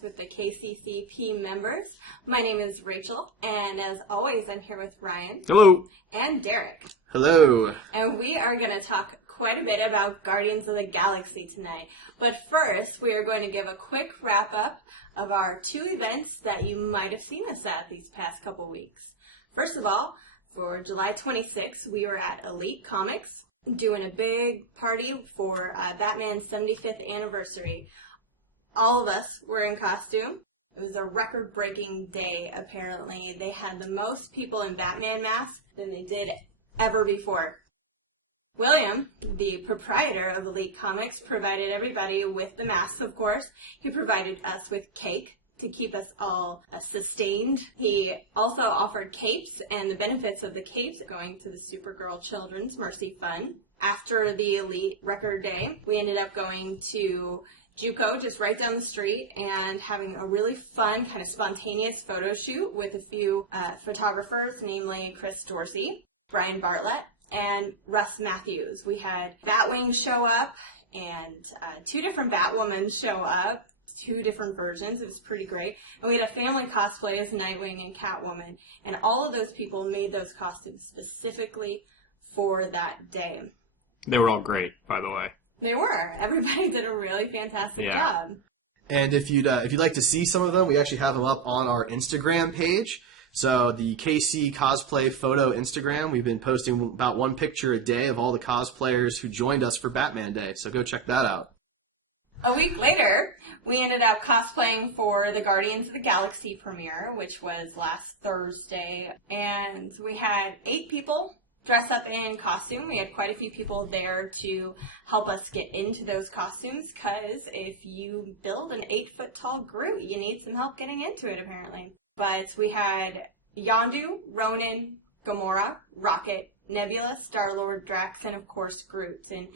podcast with the KCCP members. My name is Rachel, and as always, I'm here with Ryan. Hello. And Derek. Hello. And we are going to talk quite a bit about Guardians of the Galaxy tonight. But first, we are going to give a quick wrap-up of our 2 events that you might have seen us at these past couple weeks. First of all, for July 26th, we were at Elite Comics doing a big party for Batman's 75th anniversary. All of us were in costume. It was a record-breaking day, apparently. They had the most people in Batman masks than they did ever before. William, the proprietor of Elite Comics, provided everybody with the masks, of course. He provided us with cake to keep us all sustained. He also offered capes, and the benefits of the capes going to the Supergirl Children's Mercy Fund. After the Elite Record Day, we ended up going to JUCO, just right down the street, and having a really fun, kind of spontaneous photo shoot with a few photographers, namely Chris Dorsey, Brian Bartlett, and Russ Matthews. We had Batwing show up, and 2 different Batwomen show up. 2 different versions. It was pretty great. And we had a family cosplay as Nightwing and Catwoman. And all of those people made those costumes specifically for that day. They were all great, by the way. They were. Everybody did a really fantastic job. And if you'd like to see some of them, we actually have them up on our Instagram page. So the KC Cosplay Photo Instagram, we've been posting about 1 picture a day of all the cosplayers who joined us for Batman Day. So go check that out. A week later, we ended up cosplaying for the Guardians of the Galaxy premiere, which was last Thursday. And we had 8 people dress up in costume. We had quite a few people there to help us get into those costumes, because if you build an 8-foot-tall Groot, you need some help getting into it, apparently. But we had Yondu, Ronan, Gamora, Rocket, Nebula, Star-Lord, Drax, and of course Groot. And,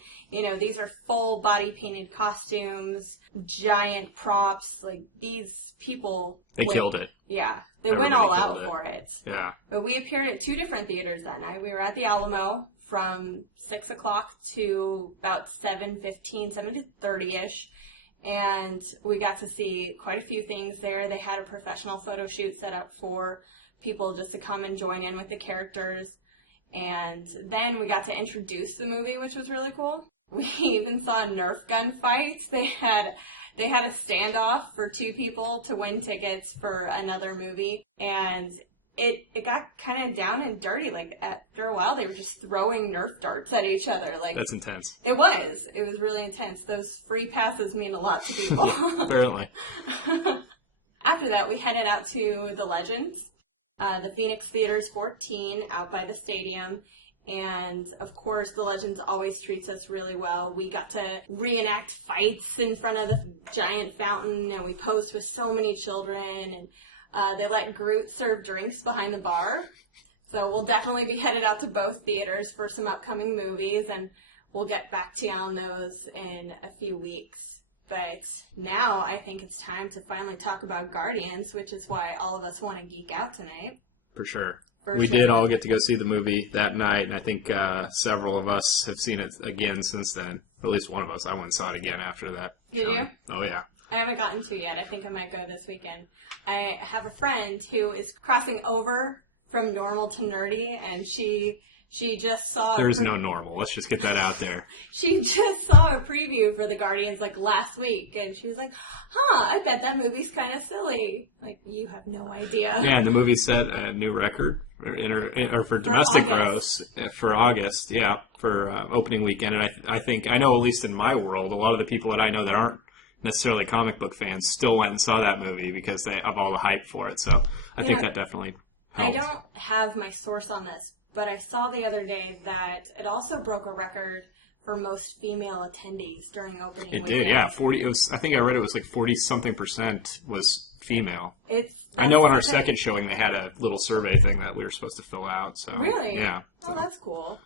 these are full body painted costumes, giant props. Like, these people... They killed it. Yeah. They went all out for it. Yeah. But we appeared at 2 different theaters that night. We were at the Alamo from 6 o'clock to about 7:15, 7:30-ish. And we got to see quite a few things there. They had a professional photo shoot set up for people just to come and join in with the characters. And then we got to introduce the movie, which was really cool. We even saw a Nerf gun fight. They had a standoff for 2 people to win tickets for another movie. And it got kind of down and dirty. Like, after a while, they were just throwing Nerf darts at each other. Like, that's intense. It was. It was really intense. Those free passes mean a lot to people. Apparently. After that, we headed out to the Legends. The Phoenix Theater's 14 out by the stadium. And, of course, the Legends always treats us really well. We got to reenact fights in front of the giant fountain, and we posed with so many children, and they let Groot serve drinks behind the bar. So we'll definitely be headed out to both theaters for some upcoming movies, and we'll get back to you on those in a few weeks. But now I think it's time to finally talk about Guardians, which is why all of us want to geek out tonight. For sure. We did all get to go see the movie that night, and I think several of us have seen it again since then. Or at least one of us. I went and saw it again after that. Did you? Oh, yeah. I haven't gotten to yet. I think I might go this weekend. I have a friend who is crossing over from normal to nerdy, and she just saw... There's no normal. Let's just get that out there. She just saw a preview for the Guardians, last week, and she was like, I bet that movie's kind of silly. Like, you have no idea. Yeah, and the movie set a new record for domestic gross for August, for opening weekend. And I know, at least in my world, a lot of the people that I know that aren't necessarily comic book fans still went and saw that movie because of all the hype for it. So I think that definitely helped. I don't have my source on this, but I saw the other day that it also broke a record for most female attendees during opening weekend. It did, yeah. I think I read it was 40-something% was female. I know on our second showing they had a little survey thing that we were supposed to fill out. So really? Yeah. Oh, that's cool.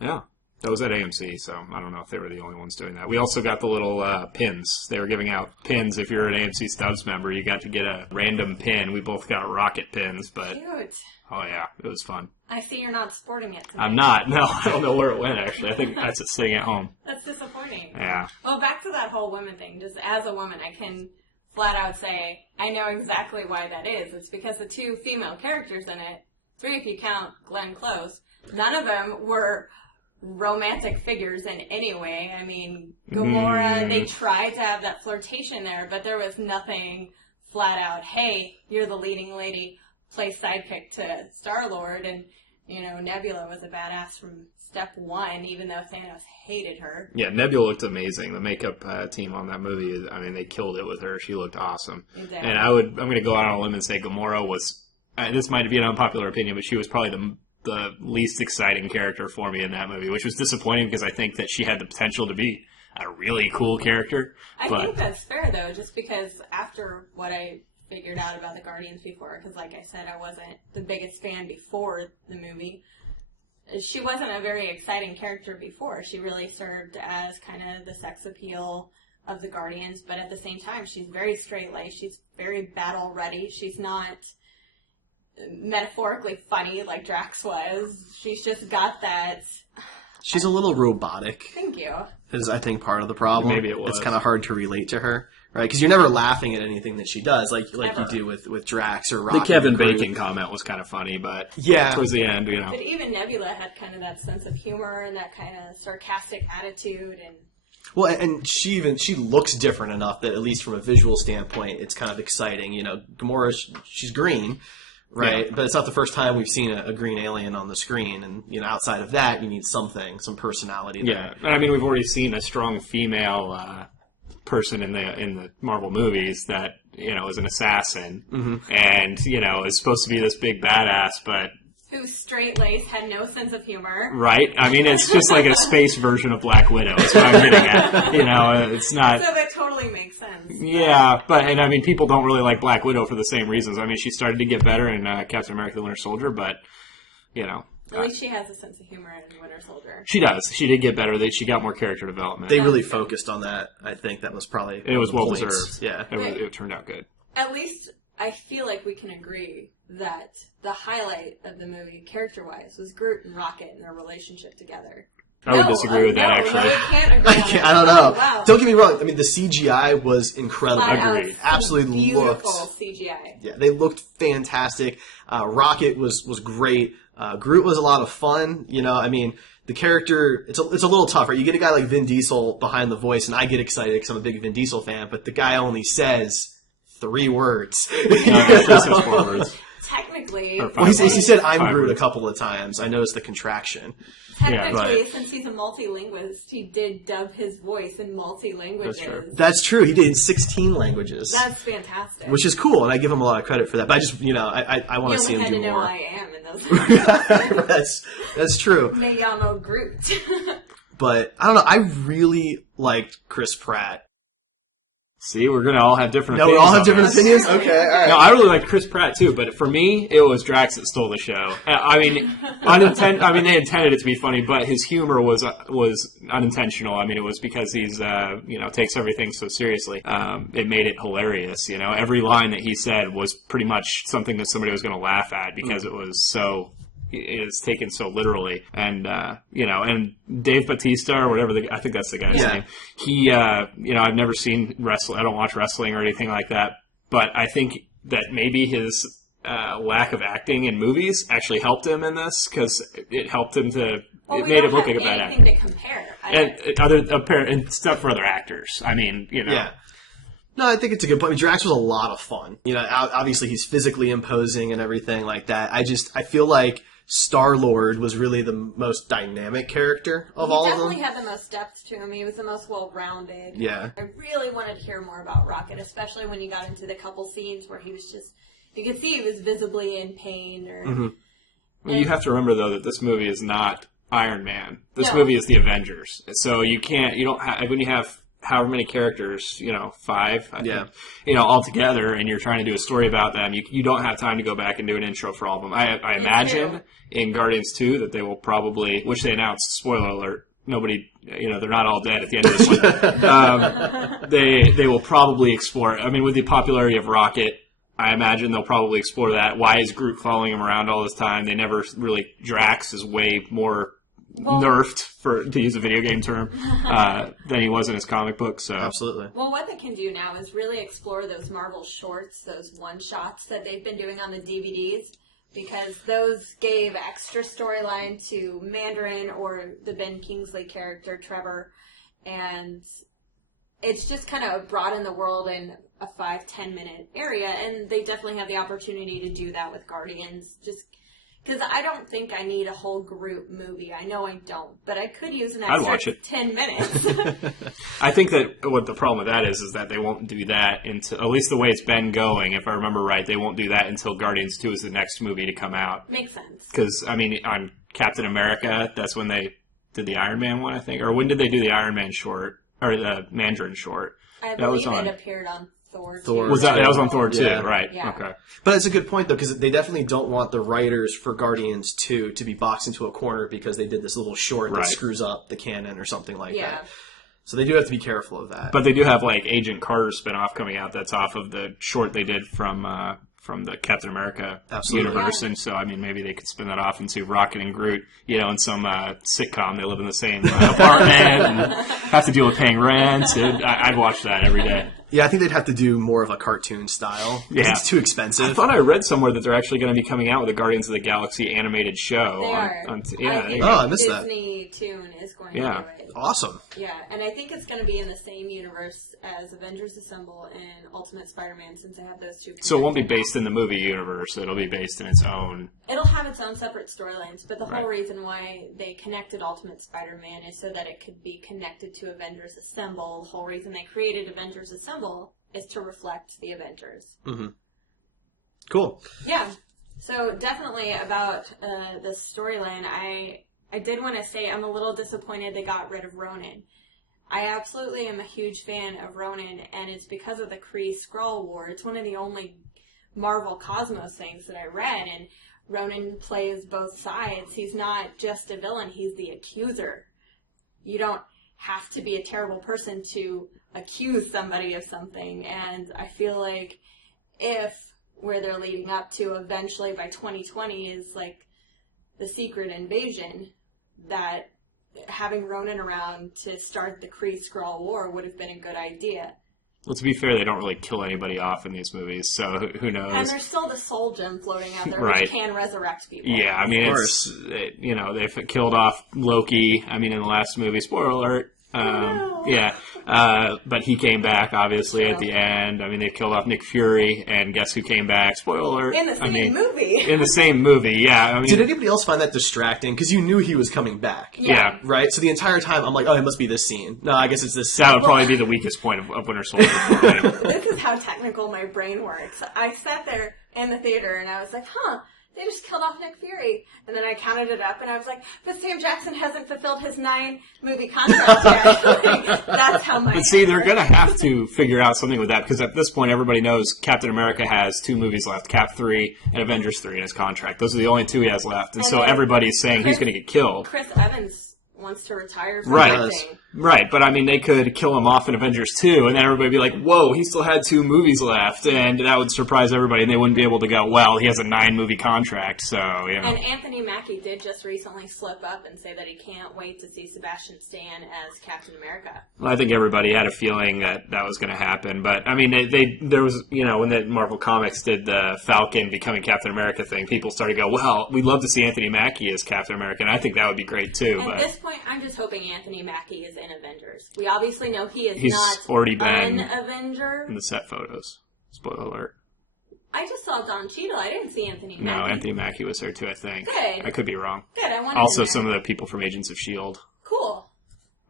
Yeah. That was at AMC, so I don't know if they were the only ones doing that. We also got the little pins. They were giving out pins. If you're an AMC Stubs member, you got to get a random pin. We both got Rocket pins, but... Cute. Oh, yeah. It was fun. I see you're not sporting it today. I'm not. No, I don't know where it went, actually. I think that's sitting at home. That's disappointing. Yeah. Well, back to that whole women thing. Just as a woman, I can flat out say, I know exactly why that is. It's because the two female characters in it, 3 if you count Glenn Close, none of them were romantic figures in any way. I mean, Gamora, they tried to have that flirtation there, but there was nothing flat out, hey, you're the leading lady, play sidekick to Star-Lord, and, you know, Nebula was a badass from step one, even though Thanos hated her. Yeah, Nebula looked amazing. The makeup team on that movie, I mean, they killed it with her. She looked awesome. Exactly. And I'm going to go out on a limb and say Gamora was, this might be an unpopular opinion, but she was probably the least exciting character for me in that movie, which was disappointing because I think that she had the potential to be a really cool character. I think that's fair, though, just because after what I figured out about the Guardians before, because like I said, I wasn't the biggest fan before the movie. She wasn't a very exciting character before. She really served as kind of the sex appeal of the Guardians, but at the same time, she's very straight-laced. She's very battle-ready. She's not metaphorically funny like Drax was. She's just got that... She's a little robotic. Thank you. Is, I think, part of the problem. Maybe it was. It's kind of hard to relate to her, right? Because you're never laughing at anything that she does, like you do with Drax or Rocket. The Kevin Bacon comment was kind of funny, but towards the end, you know. But even Nebula had kind of that sense of humor and that kind of sarcastic attitude. And well, and she looks different enough that at least from a visual standpoint, it's kind of exciting. You know, Gamora, she's green. Right, but it's not the first time we've seen a green alien on the screen, and you know, outside of that, you need something, some personality. Yeah, I mean, we've already seen a strong female person in the Marvel movies that you know is an assassin, and you know is supposed to be this big badass, but who's straight-laced, had no sense of humor. Right, I mean, it's just like a space version of Black Widow. That's what I'm getting at. You know, it's not. So that totally makes sense. Yeah, and I mean, people don't really like Black Widow for the same reasons. I mean, she started to get better in Captain America: The Winter Soldier, but you know, at least she has a sense of humor in Winter Soldier. She does. She did get better. She got more character development. They really focused on that. I think that was probably it was well points. deserved. Yeah, it turned out good. At least I feel like we can agree that the highlight of the movie, character-wise, was Groot and Rocket and their relationship together. I would disagree with that, actually. We can't agree on I don't know. Wow. Don't get me wrong. I mean, the CGI was incredible. Agreed. Absolutely beautiful looked CGI. Yeah, they looked fantastic. Rocket was great. Groot was a lot of fun. You know, I mean, the character it's a little tough, right? You get a guy like Vin Diesel behind the voice, and I get excited because I'm a big Vin Diesel fan. But the guy only says 3 words. He says 4 words. Technically, well, he said "I'm 5 Groot" words. a couple of times. I noticed the contraction. Technically, since he's a multilinguist, he did dub his voice in multi-languages. That's true. That's true. He did in 16 languages. That's fantastic. Which is cool, and I give him a lot of credit for that. But I just, you know, I want to see him do know more. I am in those. That's true. Maybe y'all know Groot. But I don't know. I really liked Chris Pratt. See, we're gonna all have different. No, we opinions all have on different this. opinions. Okay, all right. No, I really liked Chris Pratt too, but for me, it was Drax that stole the show. I mean, they intended it to be funny, but his humor was unintentional. I mean, it was because he's takes everything so seriously. It made it hilarious. You know, every line that he said was pretty much something that somebody was going to laugh at because it was so. It is taken so literally, and and Dave Bautista or whatever I think that's the guy's name. He, I've never seen wrestling. I don't watch wrestling or anything like that, but I think that maybe his lack of acting in movies actually helped him in this because it helped him to. Well, it made him look like a bad actor. To compare, except for other actors. I mean, you know. Yeah. No, I think it's a good point. I mean, Drax was a lot of fun. You know, obviously he's physically imposing and everything like that. I feel like Star-Lord was really the most dynamic character of all of them. He definitely had the most depth to him. He was the most well-rounded. Yeah. I really wanted to hear more about Rocket, especially when you got into the couple scenes where he was just, you could see he was visibly in pain. Well, you have to remember, though, that this movie is not Iron Man. This movie is the Avengers. So when you have however many characters, 5, I think, all together, and you're trying to do a story about them, you don't have time to go back and do an intro for all of them. I imagine in Guardians 2 that they will probably, which they announced, spoiler alert, nobody, they're not all dead at the end of this one. They will probably explore, I mean, with the popularity of Rocket, I imagine they'll probably explore that. Why is Groot following him around all this time? They never really, Drax is way more nerfed, to use a video game term, than he was in his comic book. So Absolutely. Well, what they can do now is really explore those Marvel shorts, those one-shots that they've been doing on the DVDs, because those gave extra storyline to Mandarin or the Ben Kingsley character, Trevor, and it's just kind of broadened the world in a 5-10 minute area, and they definitely have the opportunity to do that with Guardians, just because I don't think I need a whole group movie. I know I don't, but I could use an I'd watch extra it. 10 minutes. I think that what the problem with that is that they won't do that until, at least the way it's been going, if I remember right, they won't do that until Guardians 2 is the next movie to come out. Makes sense. Because, I mean, on Captain America, that's when they did the Iron Man one, I think. Or when did they do the Iron Man short? Or the Mandarin short? I That was believe on- it appeared on Thor. Thor. Was that was on Thor 2, Yeah. right. Yeah. Okay. But it's a good point, though, because they definitely don't want the writers for Guardians 2 to be boxed into a corner because they did this little short that Right. screws up the canon or something like Yeah. that. So they do have to be careful of that. But they do have, like, Agent Carter spinoff coming out that's off of the short they did from the Captain America Absolutely. universe. Yeah. And so, I mean, maybe they could spin that off into Rocket and Groot, in some sitcom. They live in the same apartment and have to deal with paying rent. I'd watch that every day. Yeah, I think they'd have to do more of a cartoon style. 'Cause Yeah. It's too I expensive. thought I read somewhere that they're actually going to be coming out with a Guardians of the Galaxy animated show. They are. Yeah, I there think you Oh, go. I missed that. Disney Toon is going Yeah. to do it. Awesome. Yeah, and I think it's going to be in the same universe as Avengers Assemble and Ultimate Spider-Man, since I have those two. So it won't be connected. based in the movie universe. It'll be based in its own. It'll have its own separate storylines, but the whole Right. reason why they connected Ultimate Spider-Man is so that it could be connected to Avengers Assemble. The whole reason they created Avengers Assemble is to reflect the Avengers. Mm-hmm. Cool. Yeah. So definitely about the storyline, I did want to say I'm a little disappointed they got rid of Ronan. I absolutely am a huge fan of Ronan, and it's because of the Kree Skrull War. It's one of the only Marvel Cosmos things that I read, and Ronan plays both sides. He's not just a villain, he's the accuser. You don't have to be a terrible person to accuse somebody of something, and I feel like if where they're leading up to eventually by 2020 is like the secret invasion, that having Ronan around to start the Kree Skrull War would have been a good idea. Well, to be fair, they don't really kill anybody off in these movies, so who knows? And there's still the soul gem floating out there Right. which can resurrect people. Yeah, I mean, Of they've killed off Loki. I mean, in the last movie, spoiler alert. no. Yeah, but he came back, obviously, at the end. I mean, they've killed off Nick Fury, and guess who came back? Spoiler alert. In the same movie. In the same movie, yeah. I mean, Did anybody else find that distracting? Because you knew he was coming back. yeah. Right? So the entire time, I'm like, oh, it must be this scene. No, I guess it's this scene. That would probably be the weakest point of Winter Soldier for me. This is how technical my brain works. I sat there in the theater and I was like, they just killed off Nick Fury. And then I counted it up and I was like, but Sam Jackson hasn't fulfilled his 9-movie contract yet. Like, that's how my... But see, they're going to have to figure out something with that, because at this point, everybody knows Captain America has 2 movies left, Cap 3 and Avengers 3 in his contract. Those are the only 2 he has left. And so then everybody's saying he's going to get killed. Chris Evans wants to retire from Right. acting. Right, but I mean, they could kill him off in Avengers 2, and then everybody would be like, whoa, he still had 2 movies left, and that would surprise everybody, and they wouldn't be able to go, well, he has a 9-movie contract, so, And Anthony Mackie did just recently slip up and say that he can't wait to see Sebastian Stan as Captain America. Well, I think everybody had a feeling that that was going to happen, but, I mean, there was, when the Marvel Comics did the Falcon becoming Captain America thing, people started to go, well, we'd love to see Anthony Mackie as Captain America, and I think that would be great, too, At but... this point, I'm just hoping Anthony Mackie is in Avengers. We obviously know he is He's not already been an Avenger. in the set photos. Spoiler alert. I just saw Don Cheadle. I didn't see Anthony Mackie. No, Anthony Mackie was there too, I think. Good. I could be wrong. Good, I wanted Also, him there. some of the people from Agents of S.H.I.E.L.D. Cool.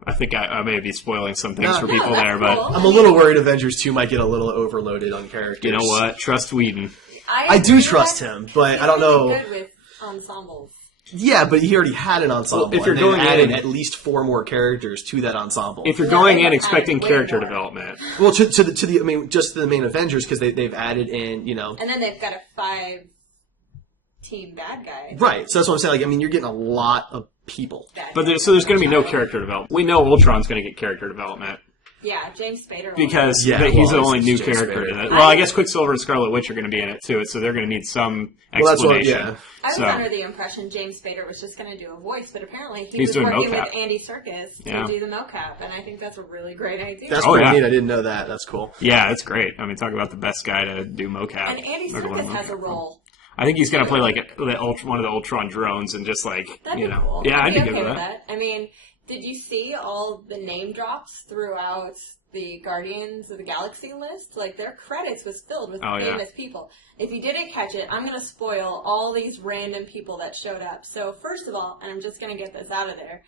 I think I may be spoiling some things No, for no, people that's there, but cool. I'm a little worried Avengers 2 might get a little overloaded on characters. you know what? Trust Whedon. I do agree trust that him, but he's I don't really know. good with ensembles. Yeah, but he already had an ensemble. Well, if you're and they've going added in- at least 4 more characters to that ensemble. If you're Yeah, going they in have expecting added way character more. development, well, to the I mean, just the main Avengers because they've added in, And then they've got a 5-team bad guy. right. So that's what I'm saying. Like, I mean, you're getting a lot of people. but so there's going to be no character development. We know Ultron's going to get character development. Yeah, James Spader. Because he's the only new character in it. Well, I guess Quicksilver and Scarlet Witch are going to be in it too, so they're going to need some explanation. I was under the impression James Spader was just going to do a voice, but apparently he was working with Andy Serkis to do the mocap, and I think that's a really great idea. That's pretty neat. I didn't know that. That's cool. Yeah, it's great. I mean, talk about the best guy to do mocap. And Andy Serkis has a role. I think he's going to play like one of the Ultron drones and just like, That'd be cool. Yeah, I'd be okay good with that. I mean, did you see all the name drops throughout the Guardians of the Galaxy list? Like, their credits was filled with famous people. If you didn't catch it, I'm going to spoil all these random people that showed up. So, first of all, and I'm just going to get this out of there,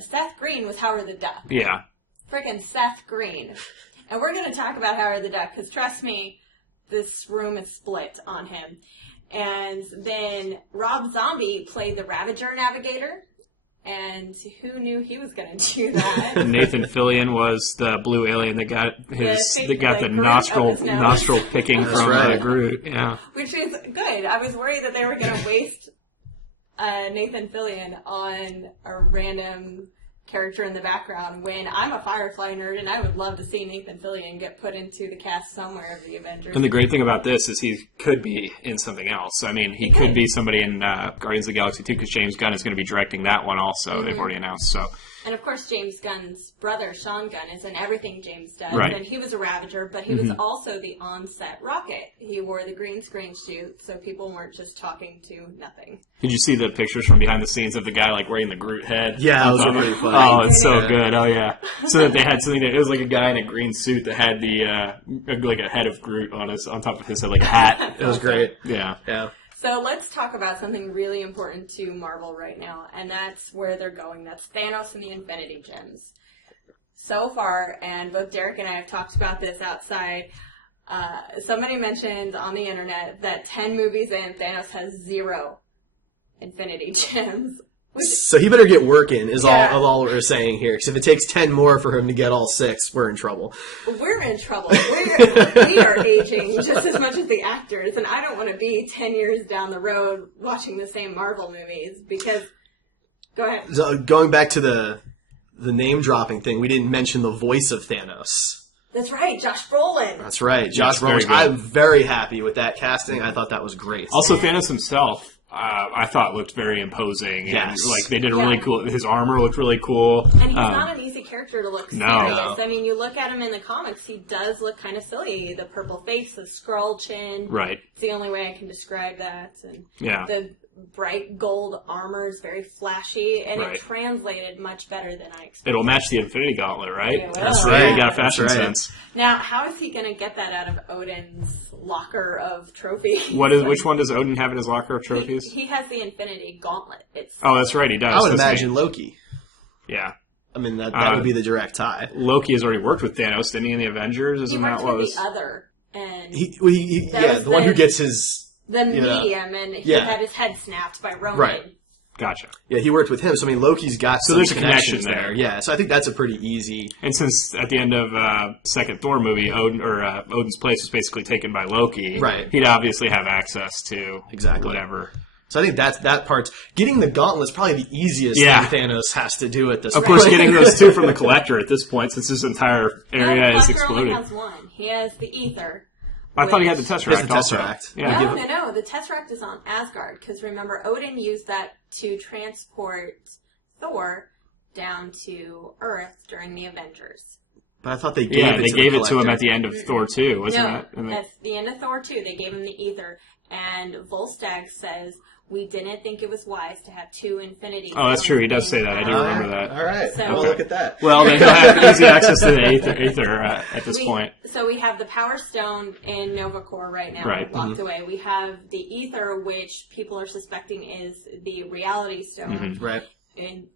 Seth Green was Howard the Duck. Yeah. Frickin' Seth Green. And we're going to talk about Howard the Duck, because trust me, this room is split on him. And then Rob Zombie played the Ravager Navigator. And who knew he was going to do that? Nathan Fillion was the blue alien that got the nostril picking from Groot. Yeah, which is good. I was worried that they were going to waste Nathan Fillion on a random character in the background when I'm a Firefly nerd and I would love to see Nathan Fillion get put into the cast somewhere of the Avengers. And the great thing about this is he could be in something else. I mean, he could be somebody in Guardians of the Galaxy 2 because James Gunn is going to be directing that one also. They've already announced. So. And of course, James Gunn's brother, Sean Gunn, is in everything James does. Right. And he was a Ravager, but he was also the on-set Rocket. He wore the green screen suit, so people weren't just talking to nothing. Did you see the pictures from behind the scenes of the guy like wearing the Groot head? Yeah, it was really funny. Oh, it's so good. Oh, yeah. So that they had something it was like a guy in a green suit that had the like a head of Groot on top of his head, like a hat. It was great. Yeah. Yeah. So let's talk about something really important to Marvel right now, and that's where they're going. That's Thanos and the Infinity Gems. So far, and both Derek and I have talked about this outside, somebody mentioned on the internet that 10 movies in, Thanos has 0 Infinity Gems. So he better get working is all we're saying here. Because if it takes 10 more for him to get all 6, we're in trouble. We're in trouble. We are aging just as much as the actors. And I don't want to be 10 years down the road watching the same Marvel movies because... Go ahead. So going back to the name-dropping thing, we didn't mention the voice of Thanos. That's right, Josh Brolin. That's right, Josh Brolin. I'm very happy with that casting. I thought that was great. Also, Thanos himself... I thought looked very imposing. Yes. And, like, they did a really cool... His armor looked really cool. And he's not an easy character to look serious. No. I mean, you look at him in the comics, he does look kind of silly. The purple face, the Skrull chin. Right. It's the only way I can describe that. And the bright gold armor is very flashy, and it translated much better than I expected. It'll match the Infinity Gauntlet, right? That's right. You got a fashion sense. Now, how is he going to get that out of Odin's locker of trophies? Which one does Odin have in his locker of trophies? He has the Infinity Gauntlet. Oh, that's right, he does. I would imagine Loki. Yeah. I mean, that would be the direct tie. Loki has already worked with Thanos, didn't he, in the Avengers? Isn't that what was... the other, and... the one who gets his... The medium, and he had his head snapped by Ronan. Right. Gotcha. Yeah, he worked with him. So, I mean, Loki's got some there's a connection there. Yeah, so I think that's a pretty easy... And since at the end of second Thor movie, Odin's place was basically taken by Loki, he'd obviously have access to whatever. So I think that part's... Getting the gauntlet's probably the easiest thing Thanos has to do at this point. Of course, getting those 2 from the Collector at this point, since this entire area is exploded. He only has 1. He has the Ether. I thought he had the Tesseract also. Yeah. No. The Tesseract is on Asgard, because remember, Odin used that to transport Thor down to Earth during the Avengers. But I thought they gave it to him at the end of Thor 2, wasn't it? No, that's the end of Thor 2. They gave him the Ether, and Volstagg says, we didn't think it was wise to have 2 Infinity. Oh, that's true. He does say that. I do remember that. All right. So, we'll look at that. Well, then he'll have easy access to the Aether at this point. So we have the Power Stone in Nova Corps right now, locked away. We have the Ether, which people are suspecting is the Reality Stone,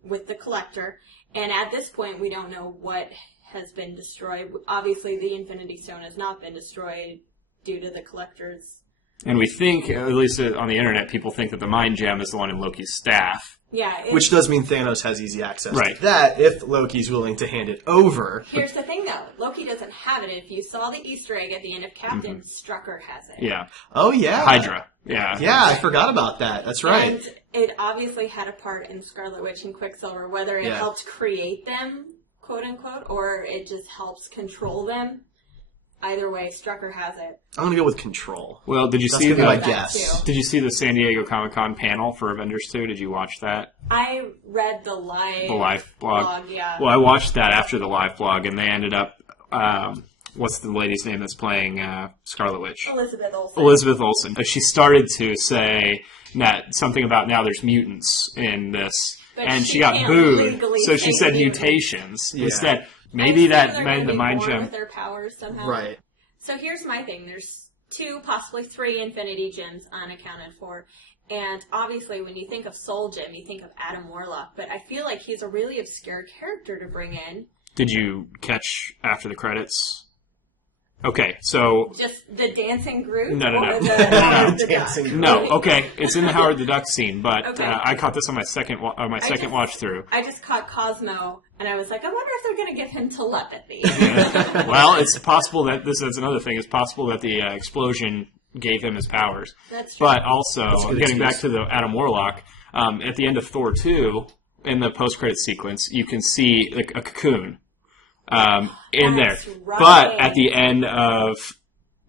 with the Collector. And at this point, we don't know what has been destroyed. Obviously, the Infinity Stone has not been destroyed due to the Collector's... And we think, at least on the internet, people think that the Mind Gem is the one in Loki's staff. Yeah. Which does mean Thanos has easy access to that if Loki's willing to hand it over. Here's the thing, though. Loki doesn't have it. If you saw the Easter egg at the end of Captain, Strucker has it. Yeah. Oh, yeah. Hydra. Yeah. Yeah, I forgot about that. That's right. And it obviously had a part in Scarlet Witch and Quicksilver. Whether it helped create them, quote unquote, or it just helps control them. Either way, Strucker has it. I'm gonna go with control. Well, did you That's see gonna be my That guess. too. Did you see the San Diego Comic-Con panel for Avengers 2? Did you watch that? I read the live blog. yeah. Well, I watched that after the live blog, and they ended up. What's the lady's name that's playing Scarlet Witch? Elizabeth Olsen. Elizabeth Olsen. She started to say that something about now there's mutants in this, But and she she got can't booed. legally So she say said mutants. mutations Yeah. instead. I Maybe assume that they're meant gonna the be mind born gem. with their powers somehow. Right. So here's my thing. There's 2, possibly 3 Infinity Gems unaccounted for. And obviously when you think of Soul Gem, you think of Adam Warlock. But I feel like he's a really obscure character to bring in. Did you catch after the credits? Okay, so Just the dancing Groot? No. Or the, No. the Dancing duck? Groot. no, okay, it's in the Howard the Duck scene, but Okay. I caught this on my second watch through. I just caught Cosmo, and I was like, I wonder if they're going to give him telepathy. Well, it's possible that that's another thing. It's possible that the explosion gave him his powers. That's true. But also, a good getting back excuse. to the Adam Warlock, at the end of Thor 2, in the post-credit sequence, you can see a cocoon in That's there. right. But at the end of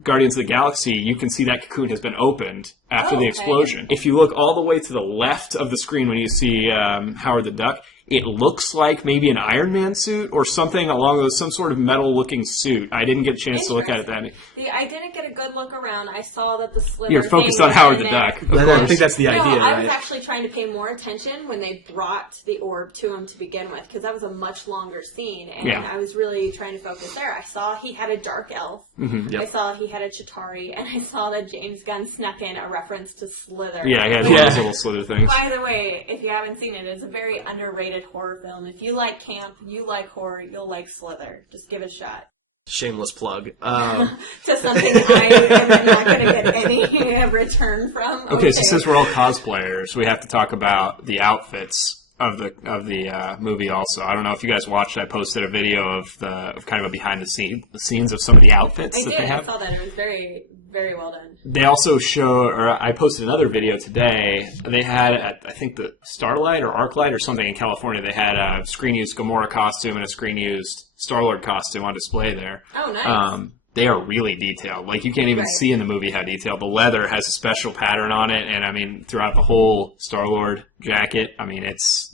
Guardians of the Galaxy, you can see that cocoon has been opened after the Okay. explosion. If you look all the way to the left of the screen when you see Howard the Duck, it looks like maybe an Iron Man suit or something along those, some sort of metal-looking suit. I didn't get a chance to look at it then. I didn't get a good look around. I saw that the Slither You're focused thing on was Howard in the there. Duck, of But I course. think that's the No, idea, I right? was actually trying to pay more attention when they brought the orb to him to begin with, because that was a much longer scene, and Yeah. I was really trying to focus there. I saw he had a dark elf, Yep. I saw he had a Chitauri, and I saw that James Gunn snuck in a reference to Slither. Yeah, he had Yeah. those little slither things. By the way, if you haven't seen it, it's a very underrated horror film. If you like camp, you like horror, you'll like Slither. Just give it a shot. Shameless plug. To something I am not going to get any return from. Okay, so since we're all cosplayers, we have to talk about the outfits of the movie. Also, I don't know if you guys watched. I posted a video of kind of a behind the scenes of some of the outfits I that did. they I have. saw that. It was very, very well done. They also show, or I posted another video today. They had, at, I think, the Starlight or Arclight or something in California. They had a screen-used Gamora costume and a screen-used Star-Lord costume on display there. Oh, nice. They are really detailed. Like, you can't even Right. see in the movie how detailed. The leather has a special pattern on it, and I mean, throughout the whole Star-Lord jacket, I mean,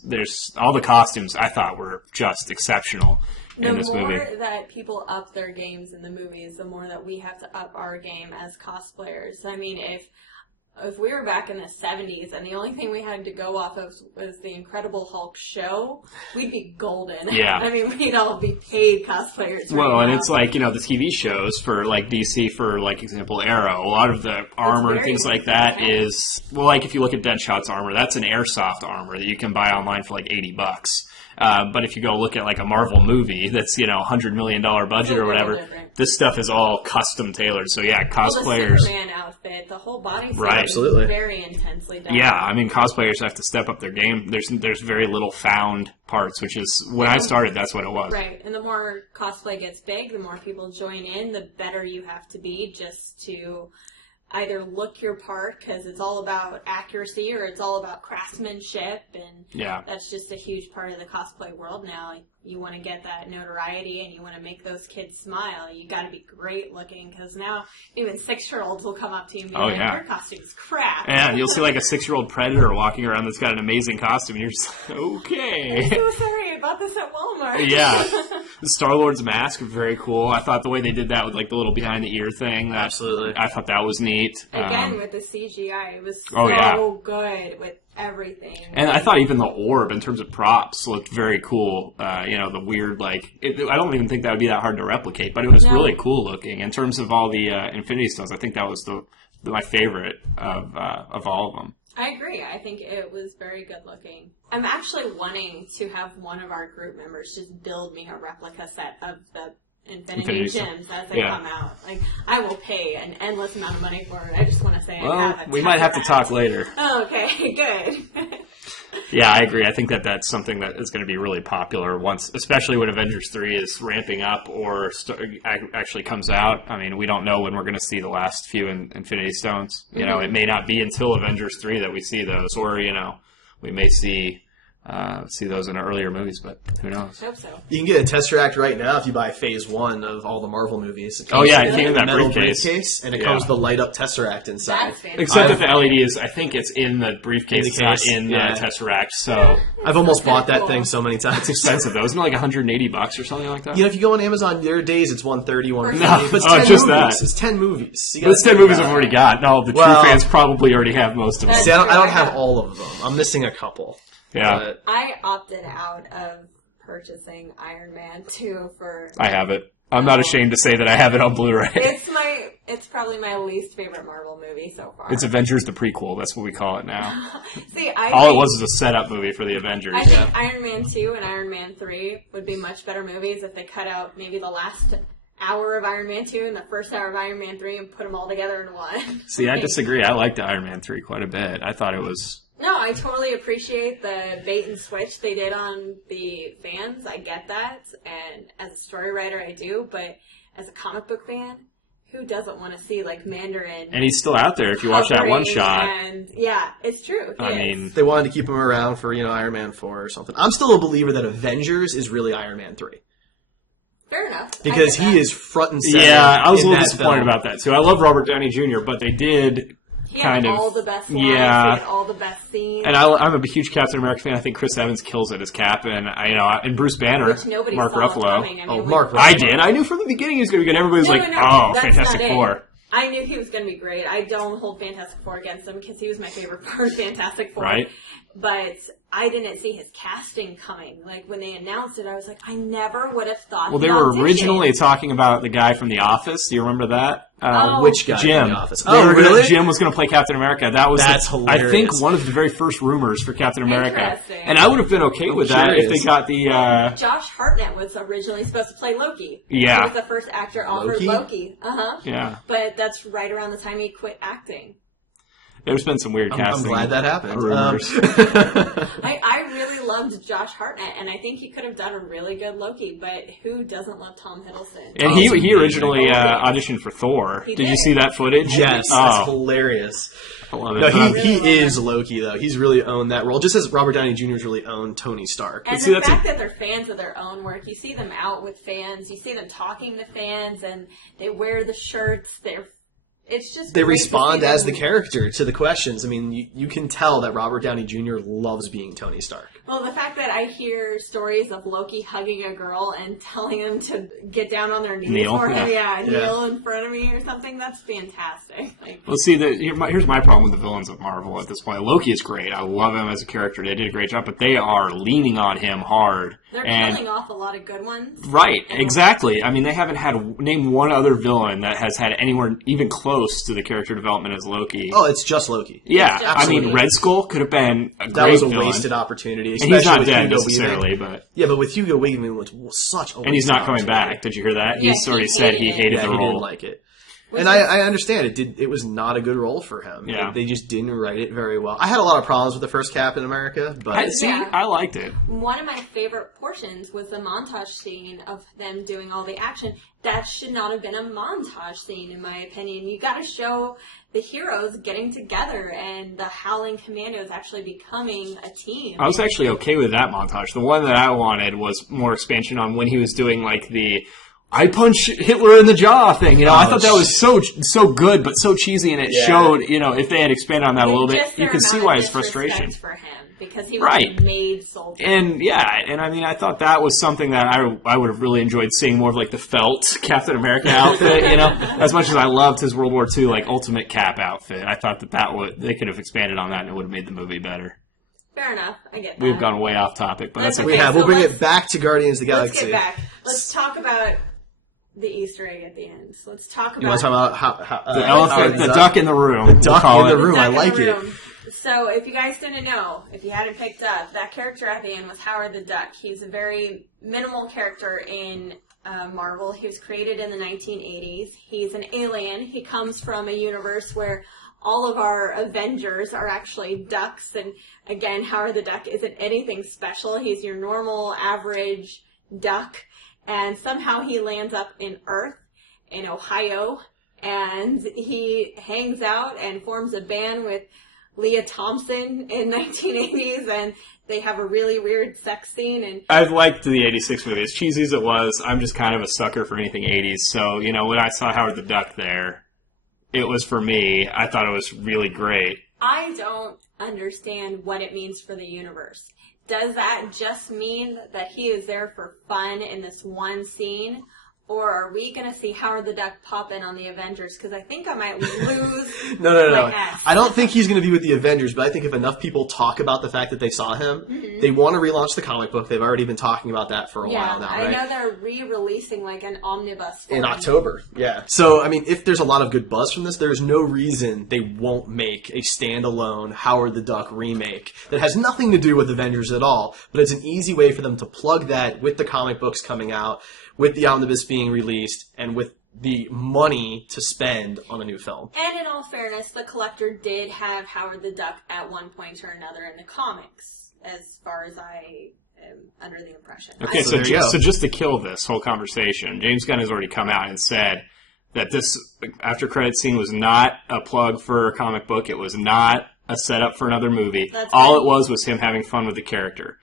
there's all the costumes I thought were just exceptional in this The more movie. that people up their games in the movies, the more that we have to up our game as cosplayers. I mean, if we were back in the 70s and the only thing we had to go off of was the Incredible Hulk show, we'd be golden. Yeah. I mean, we'd all be paid cosplayers. Well, right and now. it's like, the TV shows for, like, DC, for, like, example, Arrow, a lot of the armor and very things like that intense. is, well, like, if you look at Deadshot's armor, that's an airsoft armor that you can buy online for, like, $80. But if you go look at, like, a Marvel movie that's, $100 million budget or Totally whatever, different. this stuff is all custom tailored. So, yeah, Well, the cosplayers... Superman outfit, the whole body Right. Absolutely. is very intensely done. Yeah, I mean, cosplayers have to step up their game. There's very little found parts, which is, when I started, that's what it was. Right, and the more cosplay gets big, the more people join in, the better you have to be just to either look your part, because it's all about accuracy, or it's all about craftsmanship, and Yeah. that's just a huge part of the cosplay world now. You want to get that notoriety, and you want to make those kids smile. You got to be great looking, because now even 6-year-olds will come up to you and be Oh, like, yeah. your costume's crap. And you'll see, like, a 6-year-old Predator walking around that's got an amazing costume, and you're just like, okay. I'm so sorry, I bought this at Walmart. Yeah. The Star-Lord's mask, very cool. I thought the way they did that with, like, the little behind-the-ear thing, Absolutely. I thought that was neat. Again, with the CGI, it was Oh, yeah. so good with everything. And I thought even the orb, in terms of props, looked very cool. The weird, like... I don't even think that would be that hard to replicate, but it was No. really cool looking. In terms of all the Infinity Stones, I think that was my favorite of all of them. I agree. I think it was very good looking. I'm actually wanting to have one of our group members just build me a replica set of the Infinity Gems as they Yeah. come out. Like, I will pay an endless amount of money for it. I just want to say I Well, have it. we might have to talk later. Oh, okay, good. Yeah, I agree. I think that's something that is going to be really popular once, especially when Avengers 3 is ramping up or actually comes out. I mean, we don't know when we're going to see the last few Infinity Stones. It may not be until Avengers 3 that we see those, or, we may see see those in earlier movies, but who knows? I hope so. You can get a Tesseract right now if you buy Phase 1 of all the Marvel movies. It Oh, yeah, comes it came in that metal briefcase. and it Yeah. comes with the light-up Tesseract inside. That's fantastic. Except that the LED is, I think it's in the briefcase, In the it's not case, in yeah. the Tesseract, so I've almost That's bought that cool. thing so many times. it's expensive though. Isn't it like $180 or something like that? You know, if you go on Amazon, there are days it's $130, $150. No. But it's Oh, 10 just movies. that. It's 10 movies. You But it's 10 gotta movies think I've about already it. got. No, the Well- true fans probably already have most of them. See, I don't have all of them. I'm missing a couple. Yeah, But I opted out of purchasing Iron Man 2 for... I have it. I'm not ashamed to say that I have it on Blu-ray. It's probably my least favorite Marvel movie so far. It's Avengers the prequel. That's what we call it now. See, All it was is a setup movie for the Avengers. I think Iron Man 2 and Iron Man 3 would be much better movies if they cut out maybe the last hour of Iron Man 2 and the first hour of Iron Man 3 and put them all together in one. See, I disagree. I liked Iron Man 3 quite a bit. I thought it was... No, I totally appreciate the bait and switch they did on the fans. I get that. And as a story writer, I do. But as a comic book fan, who doesn't want to see, like, Mandarin... And he's still out there if you watch that one shot. And, yeah, it's true. I mean... they wanted to keep him around for, Iron Man 4 or something. I'm still a believer that Avengers is really Iron Man 3. Fair enough. Because I get he that. is front and center. Yeah, I was a in little that disappointed film. about that, too. I love Robert Downey Jr., but they did... He had kind of- all the best lines, yeah. he had all the best scenes. And I'm a huge Captain America fan. I think Chris Evans kills it as Cap, and and Bruce Banner, Which nobody Mark saw Ruffalo. coming. I mean, Oh, we- Mark I Ruffalo. did. I knew from the beginning he was going to be good. Everybody was No, like, no, "Oh, that's Fantastic not it. Four." I knew he was going to be great. I don't hold Fantastic Four against him because he was my favorite part of Fantastic Four. Right. But I didn't see his casting coming. Like, when they announced it, I was like, I never would have thought Well, they he were auditioned. originally talking about the guy from The Office. Do you remember that? Which guy Jim. in the office? They Oh, were really? Jim was going to play Captain America. That's I think hilarious. one of the very first rumors for Captain America. Interesting. And I would have been okay with that if they curious. got the... Josh Hartnett was originally supposed to play Loki. Yeah. He was the first actor offered Loki? Loki. Uh-huh. yeah. But that's right around the time he quit acting. There's been some weird I'm casting. glad that happened. rumors. I really loved Josh Hartnett, and I think he could have done a really good Loki, but who doesn't love Tom Hiddleston? And Oh, he it's amazing. originally auditioned for Thor. He Did you did. see that footage? Yes, Oh, that's hilarious. I love it. No, really he love is that. Loki, though. He's really owned that role, just as Robert Downey Jr.'s really owned Tony Stark. And see, the that's fact that they're fans of their own work, you see them out with fans, you see them talking to fans, and they wear the shirts. It's just They great to respond see as them- the character to the questions. I mean, you can tell that Robert Downey Jr. loves being Tony Stark. Well, the fact that I hear stories of Loki hugging a girl and telling him to get down on their knees Kneel, for him, yeah. kneel in front of me or something, that's fantastic. Like, Well, see, here's my problem with the villains of Marvel at this point. Loki is great. I love him as a character. They did a great job, but they are leaning on him hard. they're and killing off a lot of good ones. Right, exactly. I mean, they haven't had name one other villain that has had anywhere even close to the character development as Loki. Oh, it's just Loki. yeah, just I mean, Absolutely. Red Skull could have been a That great was a villain. wasted opportunity. And he's especially not with dead Hugo necessarily, Weaving. but Yeah, but with Hugo Weaving was such a waste and he's not of coming opportunity. back. Did you hear that? Yeah, He's already he said he hated it. hated Yeah, the he role. didn't like it. Which And is- I understand it was not a good role for him. Yeah. They just didn't write it very well. I had a lot of problems with the first Captain America, but I liked it. One of my favorite portions was the montage scene of them doing all the action. That should not have been a montage scene, in my opinion. You got to show the heroes getting together and the Howling Commandos actually becoming a team. I was actually okay with that montage. The one that I wanted was more expansion on when he was doing like the I punch Hitler in the jaw thing. You know, I thought that was so good, but so cheesy, and it showed. You know, if they had expanded on that a little bit, Just you their can see amount why of his frustration. disrespect for him because he was Right. a made soldier. And and I mean, I thought that was something that I would have really enjoyed seeing more of like the felt Captain America outfit. You know, as much as I loved his World War II like ultimate Cap outfit, I thought they could have expanded on that and it would have made the movie better. Fair enough. I get that. We've gone way off topic, but that's That's okay. okay. we'll so bring let's- it back to Guardians of the Let's Galaxy. get back. Let's talk about the Easter egg at the end. So let's talk about You want to talk about how The elephant, the duck in the room. The duck in the room. I like it. So, if you guys didn't know, if you hadn't picked up, that character at the end was Howard the Duck. He's a very minimal character in Marvel. He was created in the 1980s. He's an alien. He comes from a universe where all of our Avengers are actually ducks. And again, Howard the Duck isn't anything special. He's your normal, average duck. And somehow he lands up in Earth, in Ohio, and he hangs out and forms a band with Leah Thompson in 1980s, and they have a really weird sex scene. And I've liked the 86 movie. As cheesy as it was, I'm just kind of a sucker for anything 80s. So, when I saw Howard the Duck there, it was for me. I thought it was really great. I don't understand what it means for the universe. Does that just mean that he is there for fun in this one scene? Or are we going to see Howard the Duck pop in on the Avengers? Because I think I might lose No. I don't think he's going to be with the Avengers, but I think if enough people talk about the fact that they saw him, they want to relaunch the comic book. They've already been talking about that for a while now, right? I know they're re-releasing like an omnibus in October. Yeah. So, if there's a lot of good buzz from this, there's no reason they won't make a standalone Howard the Duck remake that has nothing to do with Avengers at all, but it's an easy way for them to plug that with the comic books coming out, with the omnibus being released, and with the money to spend on a new film. And in all fairness, the Collector did have Howard the Duck at one point or another in the comics, as far as I am under the impression. Okay, so just to kill this whole conversation, James Gunn has already come out and said that this after credit scene was not a plug for a comic book. It was not a setup for another movie. All it was him having fun with the character.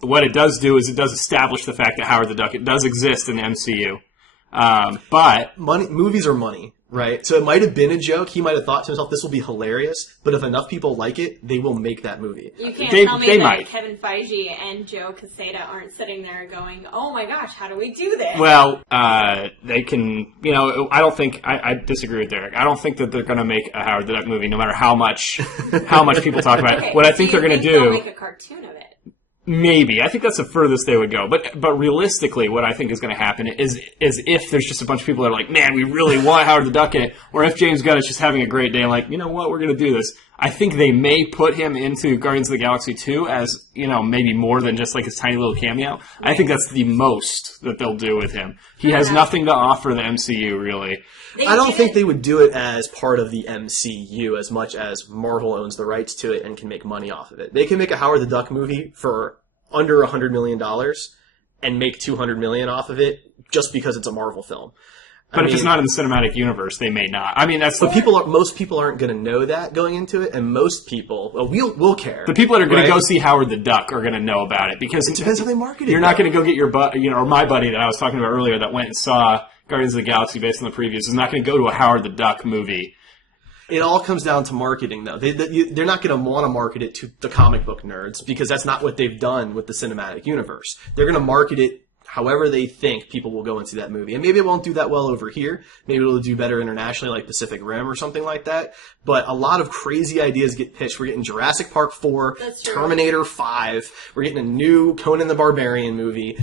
What it does do is it does establish the fact that Howard the Duck, it does exist in the MCU. But movies are money, right? So it might have been a joke. He might have thought to himself, this will be hilarious. But if enough people like it, they will make that movie. You can't tell me that Kevin Feige and Joe Quesada aren't sitting there going, oh my gosh, how do we do this? Well, they can, I don't think, I disagree with Derek. I don't think that they're going to make a Howard the Duck movie no matter how much people talk about it. What I think they're going to do... They'll make a cartoon of it. Maybe. I think that's the furthest they would go. But realistically, what I think is going to happen is if there's just a bunch of people that are like, man, we really want Howard the Duck in it, or if James Gunn is just having a great day and like, you know what, we're going to do this. I think they may put him into Guardians of the Galaxy 2 as, maybe more than just like his tiny little cameo. I think that's the most that they'll do with him. He has nothing to offer the MCU, really. I don't think they would do it as part of the MCU as much as Marvel owns the rights to it and can make money off of it. They can make a Howard the Duck movie for under $100 million and make $200 million off of it just because it's a Marvel film. But if it's not in the cinematic universe, they may not. Most people aren't going to know that going into it, and most people, we'll care. The people that are going to go see Howard the Duck are going to know about it because it depends how they market it. You're not going to go get your or my buddy that I was talking about earlier that went and saw Guardians of the Galaxy based on the previews is not going to go to a Howard the Duck movie. It all comes down to marketing, though. They're not going to want to market it to the comic book nerds because that's not what they've done with the cinematic universe. They're going to market it however they think people will go and see that movie. And maybe it won't do that well over here. Maybe it'll do better internationally like Pacific Rim or something like that. But a lot of crazy ideas get pitched. We're getting Jurassic Park 4, Terminator 5. We're getting a new Conan the Barbarian movie.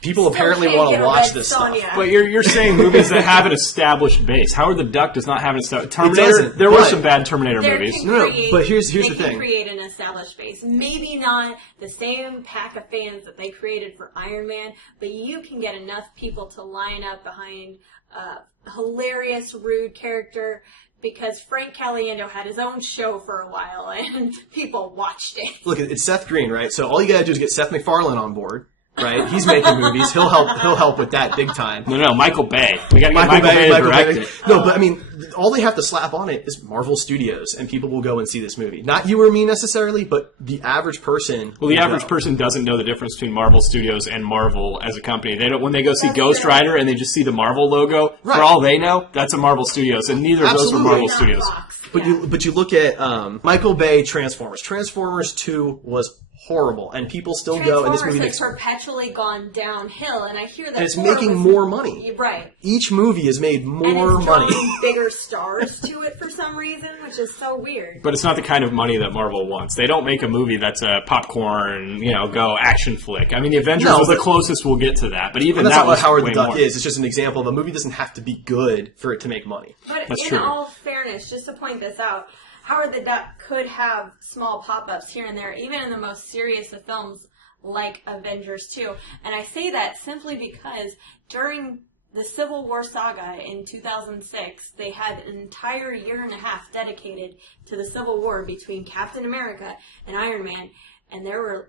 People apparently want to watch this stuff. But you're saying movies that have an established base. Howard the Duck does not have an established... Terminator, there were some bad Terminator movies. But here's the thing. They can create an established base. Maybe not the same pack of fans that they created for Iron Man, but you can get enough people to line up behind a hilarious, rude character because Frank Caliendo had his own show for a while and people watched it. Look, it's Seth Green, right? So all you gotta do is get Seth MacFarlane on board. Right, he's making movies. He'll help with that big time. No, Michael Bay. We got to get Michael Bay to direct it. No, but all they have to slap on it is Marvel Studios, and people will go and see this movie. Not you or me necessarily, but the average person. Well, the average person doesn't know the difference between Marvel Studios and Marvel as a company. They don't. When they go see Ghost Rider and they just see the Marvel logo, for all they know, that's a Marvel Studios, and neither of those were Marvel Studios. But you look at Michael Bay Transformers. Transformers 2 was horrible, and people still go, and this movie has perpetually gone downhill, and I hear that. And it's making more money. Right. Each movie has made more money. Bigger stars to it for some reason, which is so weird. But it's not the kind of money that Marvel wants. They don't make a movie that's a popcorn, go action flick. I mean, the Avengers was the closest we'll get to that, but even that's that not was what Howard way the Duck more. is. It's just an example of a movie doesn't have to be good for it to make money. But that's in true. all fairness, just to point this out, Howard the Duck could have small pop-ups here and there, even in the most serious of films like Avengers 2. And I say that simply because during the Civil War saga in 2006, they had an entire year and a half dedicated to the Civil War between Captain America and Iron Man. And there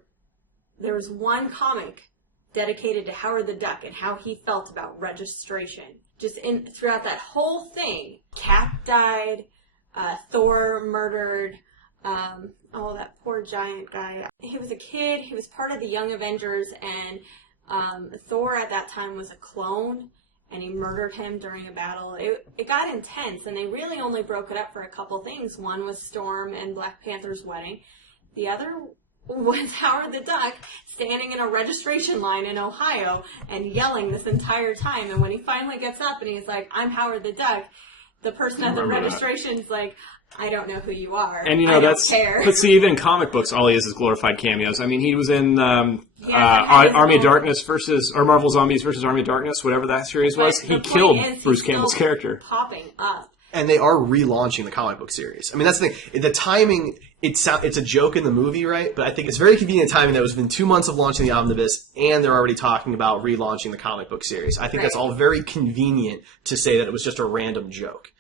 was one comic dedicated to Howard the Duck and how he felt about registration. Just throughout that whole thing, Cap died, Thor murdered that poor giant guy. He was a kid. He was part of the Young Avengers, and Thor at that time was a clone, and he murdered him during a battle. It got intense, and they really only broke it up for a couple things. One was Storm and Black Panther's wedding. The other was Howard the Duck standing in a registration line in Ohio and yelling this entire time. And when he finally gets up and he's like, "I'm Howard the Duck," the person at the registration's like, "I don't know who you are." And I don't care. But see, even in comic books, all he is glorified cameos. I mean, he was in Army of Darkness or Marvel Zombies versus Army of Darkness, whatever that series was. He killed Bruce Campbell's character. Popping up. And they are relaunching the comic book series. I mean, that's the thing. The timing, it's a joke in the movie, right? But I think it's very convenient timing that it was within 2 months of launching the Omnibus, and they're already talking about relaunching the comic book series. I think that's all very convenient to say that it was just a random joke.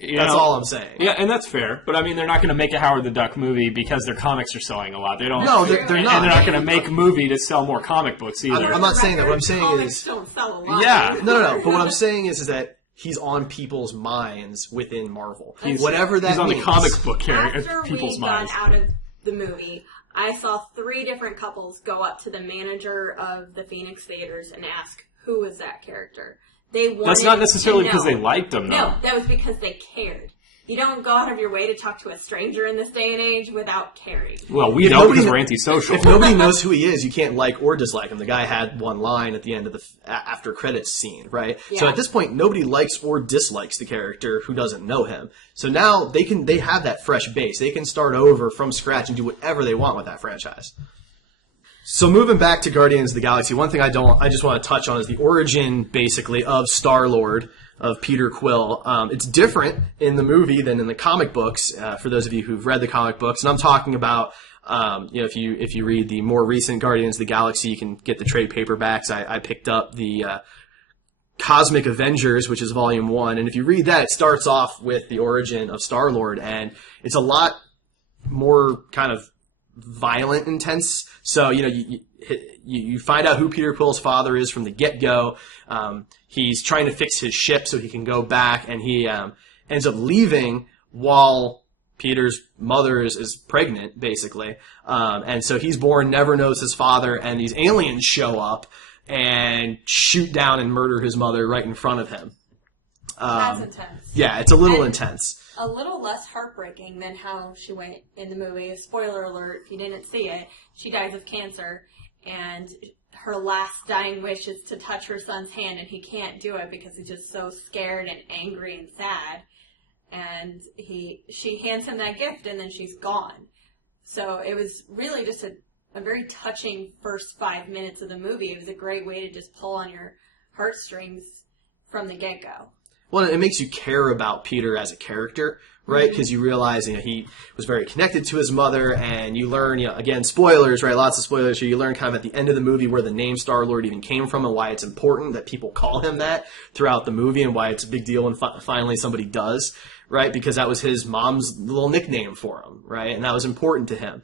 That's all I'm saying. Yeah, and that's fair. But I mean, they're not going to make a Howard the Duck movie because their comics are selling a lot. They don't. No, they're not. And they're not going to make a movie to sell more comic books either. I'm not saying that. What I'm saying Comics is, don't sell a lot. Yeah. no. But what I'm saying is that he's on people's minds within Marvel. Whatever that He's on means. the comic book After people's we minds. got out of the movie, I saw 3 different couples go up to the manager of the Phoenix Theaters and ask, "Who is that character?" They wanted That's not necessarily to because know. they liked them, though. No, that was because they cared. You don't go out of your way to talk to a stranger in this day and age without caring. Well, we know because we're antisocial. If nobody knows who he is, you can't like or dislike him. The guy had one line at the end of the after credits scene, right? Yeah. So at this point, nobody likes or dislikes the character who doesn't know him. So now they have that fresh base. They can start over from scratch and do whatever they want with that franchise. So moving back to Guardians of the Galaxy, one thing I just want to touch on is the origin, basically, of Star-Lord, of Peter Quill. It's different in the movie than in the comic books, for those of you who've read the comic books. And I'm talking about, if you read the more recent Guardians of the Galaxy, you can get the trade paperbacks. I picked up the Cosmic Avengers, which is volume 1. And if you read that, it starts off with the origin of Star-Lord. And it's a lot more kind of violent, intense. So, you find out who Peter Quill's father is from the get-go. He's trying to fix his ship so he can go back, and he ends up leaving while Peter's mother is pregnant, basically. And so he's born, never knows his father, and these aliens show up and shoot down and murder his mother right in front of him. That's intense. Yeah, it's a little intense. A little less heartbreaking than how she went in the movie. Spoiler alert, if you didn't see it, she dies of cancer, and her last dying wish is to touch her son's hand, and he can't do it because he's just so scared and angry and sad. And she hands him that gift, and then she's gone. So it was really just a very touching first 5 minutes of the movie. It was a great way to just pull on your heartstrings from the get-go. Well, it makes you care about Peter as a character, right? Because you realize, he was very connected to his mother, and you learn, again, spoilers, right? Lots of spoilers here. You learn kind of at the end of the movie where the name Star-Lord even came from and why it's important that people call him that throughout the movie and why it's a big deal when finally somebody does, right? Because that was his mom's little nickname for him, right? And that was important to him.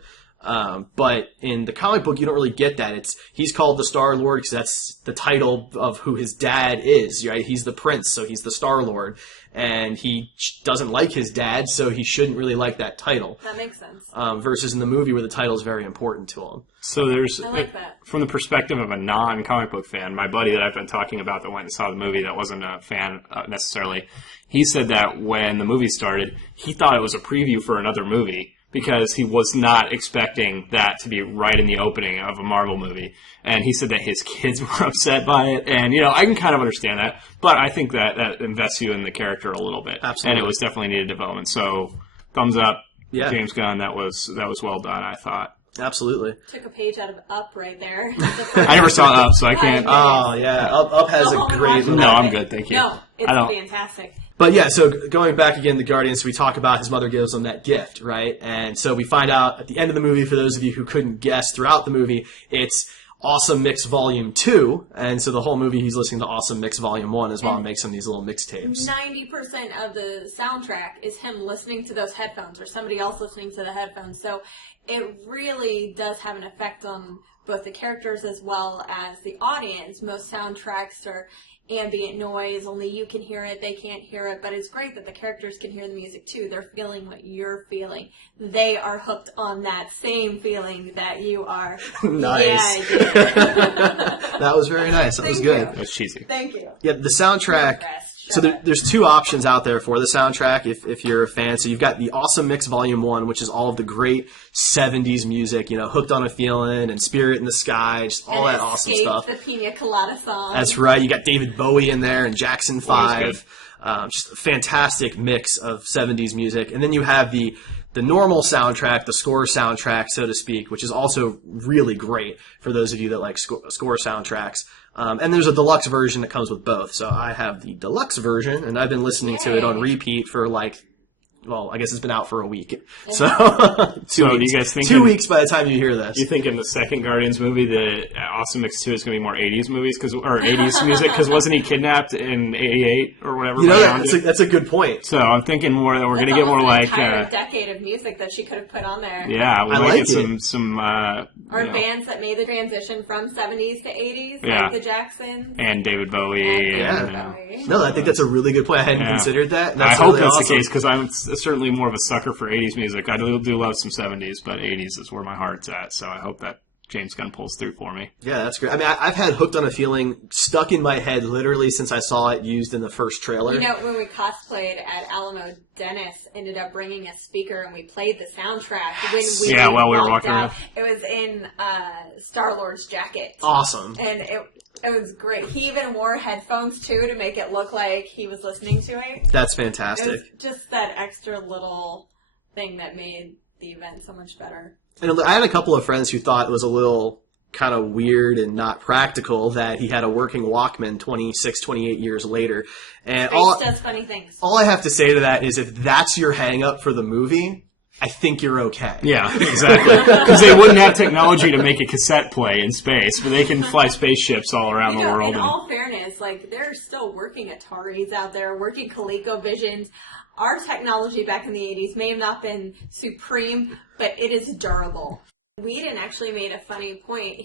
But in the comic book, you don't really get that. He's called the Star-Lord because that's the title of who his dad is, right? He's the prince, so he's the Star-Lord. And he doesn't like his dad, so he shouldn't really like that title. That makes sense. Versus in the movie where the title is very important to him. So there's, I like that. From the perspective of a non-comic book fan, my buddy that I've been talking about that went and saw the movie that wasn't a fan necessarily, he said that when the movie started, he thought it was a preview for another movie, because he was not expecting that to be right in the opening of a Marvel movie. And he said that his kids were upset by it. And, I can kind of understand that. But I think that invests you in the character a little bit. Absolutely. And it was definitely needed development. So, thumbs up. Yeah. James Gunn, that was well done, I thought. Absolutely. Took a page out of Up right there. I never saw Up, so I can't. Oh, yeah. Up has a great... No, I'm good, thank you. No, it's fantastic. But yeah, so going back again, the Guardians, we talk about his mother gives him that gift, right? And so we find out at the end of the movie, for those of you who couldn't guess throughout the movie, it's Awesome Mix Volume 2. And so the whole movie, he's listening to Awesome Mix Volume 1. His mom makes him these little mixtapes. 90% of the soundtrack is him listening to those headphones or somebody else listening to the headphones. So it really does have an effect on both the characters as well as the audience. Most soundtracks are ambient noise, only you can hear it, they can't hear it, but it's great that the characters can hear the music too. They're feeling what you're feeling. They are hooked on that same feeling that you are. Nice. Yeah, I did. That was very nice. That was Thank good. you. That was cheesy. Thank you. Yeah, the soundtrack. So there's two options out there for the soundtrack if you're a fan. So you've got the Awesome Mix Volume 1, which is all of the great 70s music, Hooked on a Feeling and Spirit in the Sky, just all that awesome stuff. The Pina Colada song. That's right. You got David Bowie in there and Jackson 5. Just a fantastic mix of 70s music. And then you have the normal soundtrack, the score soundtrack, so to speak, which is also really great for those of you that like score soundtracks. And there's a deluxe version that comes with both. So I have the deluxe version, and I've been listening to it on repeat for I guess it's been out for a week. So, So do you guys think 2 weeks by the time you hear this. You think in the second Guardians movie, the Awesome Mix 2 is going to be more 80s movies or 80s music? Because wasn't he kidnapped in 88 or whatever? That's a good point. So I'm thinking more that we're going to get more like a decade of music that she could have put on there. Yeah, we might get some or bands that made the transition from 70s to 80s, yeah, like the Jacksons and David Bowie. No, I think that's a really good point. I hadn't considered that. I hope that's the case because I'm certainly more of a sucker for 80s music. I do love some 70s, but 80s is where my heart's at. So I hope that James Gunn pulls through for me. Yeah, that's great. I mean, I've had Hooked on a Feeling stuck in my head literally since I saw it used in the first trailer. When we cosplayed at Alamo, Dennis ended up bringing a speaker and we played the soundtrack when we were walking around. It was in Star-Lord's jacket. Awesome. And it was great. He even wore headphones too to make it look like he was listening to it. That's fantastic. It was just that extra little thing that made the event so much better. And I had a couple of friends who thought it was a little kind of weird and not practical that he had a working Walkman 26, 28 years later. And Space does funny things. All I have to say to that is if that's your hang-up for the movie, I think you're okay. Yeah, exactly. Because they wouldn't have technology to make a cassette play in space, but they can fly spaceships all around the world. In all fairness, there are still working Ataris out there, working ColecoVisions. Our technology back in the 80s may have not been supreme, but it is durable. Whedon actually made a funny point.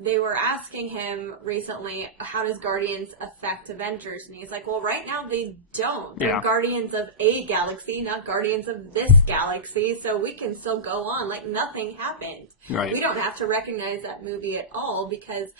They were asking him recently, how does Guardians affect Avengers? And he's like, well, right now they don't. They're Guardians of a galaxy, not Guardians of this galaxy, so we can still go on like nothing happened. Right. We don't have to recognize that movie at all because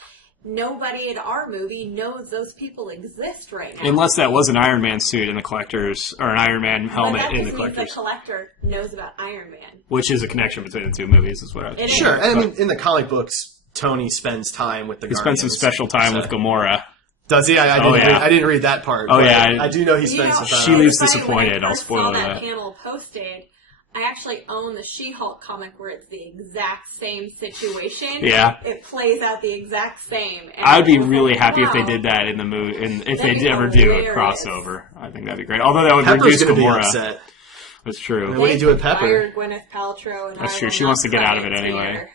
nobody in our movie knows those people exist right now. Unless that was an Iron Man suit in the collector's, or an Iron Man helmet in the collector's. But the collector knows about Iron Man. Which is a connection between the two movies, is what I was Sure, and I mean, in the comic books, Tony spends time with the Guardians. He spends some special time with Gamora. Does he? I didn't read that part. Oh, yeah. I do know he spends some time. She leaves disappointed. I'll spoil that. When I that. panel posted, I actually own the She-Hulk comic where it's the exact same situation. Yeah. It plays out the exact same. And I'd be really happy if they did that in the movie, and if they ever do a crossover. I think that'd be great. Although that would reduce Gamora. That's true. What do you do with Pepper? Gwyneth Paltrow and That's true. She wants to get out of it anyway. Together.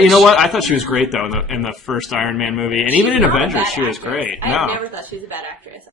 You know what? I thought she was great though in the first Iron Man movie, and even in Avengers, she was great. I never thought she was a bad actress.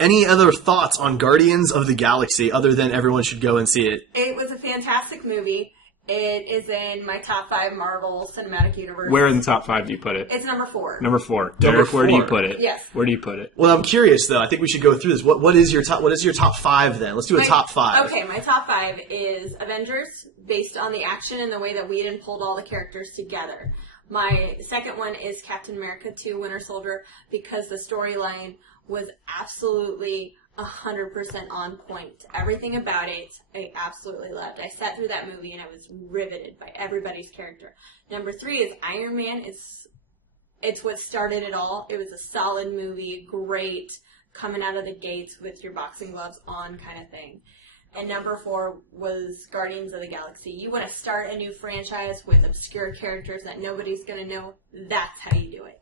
Any other thoughts on Guardians of the Galaxy other than everyone should go and see it? It was a fantastic movie. It is in my top 5 Marvel Cinematic Universe. Where in the top 5 do you put it? It's number 4. Number 4. Derreck, where do you put it? Yes. Where do you put it? Well, I'm curious though. I think we should go through this. What is your top 5 then? Let's do a top 5. Okay, my top 5 is Avengers, based on the action and the way that Whedon pulled all the characters together. My second one is Captain America 2: Winter Soldier, because the storyline was absolutely 100% on point. Everything about it, I absolutely loved. I sat through that movie and I was riveted by everybody's character. Number 3 is Iron Man. It's what started it all. It was a solid movie, great, coming out of the gates with your boxing gloves on kind of thing. And number 4 was Guardians of the Galaxy. You want to start a new franchise with obscure characters that nobody's going to know? That's how you do it.